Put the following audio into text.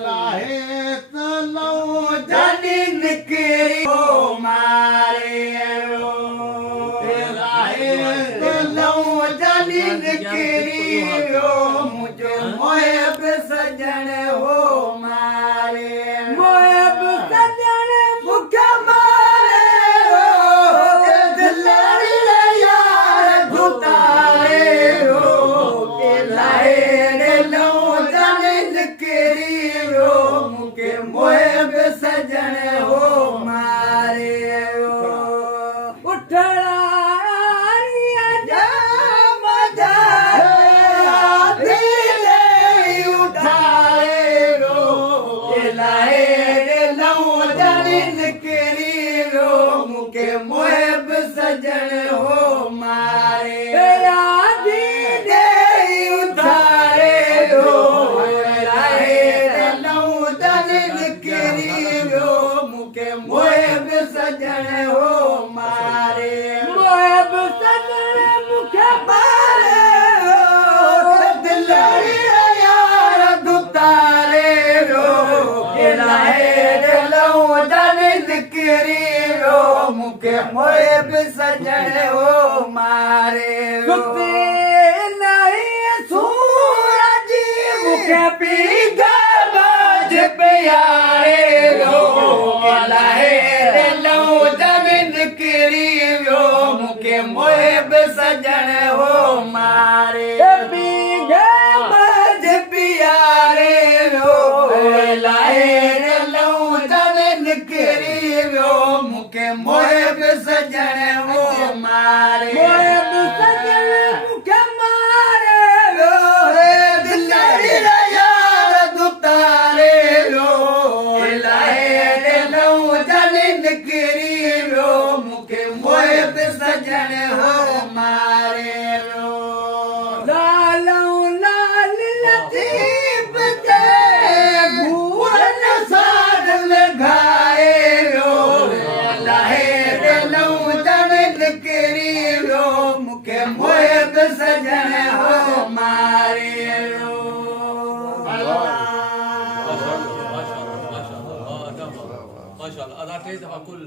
लाहे तलो जानी निकरी हो मारे लाहे तलो जानी निकरी हो मुझे मोहब सजन हो मारे मोहब सजन मुख मारे हो दिलड़ी यार धुतारे हो के लाहे लो जानी निकरी हो मुझे मोहब सजन हो मारे उठड़ा मोहब सजन हो मारे यादी दे उधारे हो लाहे लऊ दलिल करी हो मुके मोहब सजन हो मारे मोहब सजन मुके मारे हो दिलड़ी यार दुतारे हो लाहे लऊ दलिल करी मुके मोहब सजन हो मारे नहीं सूरज मुके पीगा बाज प्यारे हो लाहे लो जमीन करी हो मुके मोहब सजन हो मारे पीगा बाज प्यारे हो लाहे लो जमीन करी हो मुके मोहब सजन हो मारे मोहब सजन मुके मारे लो दिलड़ी यार दुतारे लो लाहे लो जलिन करी लो मुके मोहब सजन हो मारे लो लालू लाल लतीफ दे भूल साध लगाए मुके मोहब सजन हो मारे लो माशाअल्लाह अदा 23 दफा कुल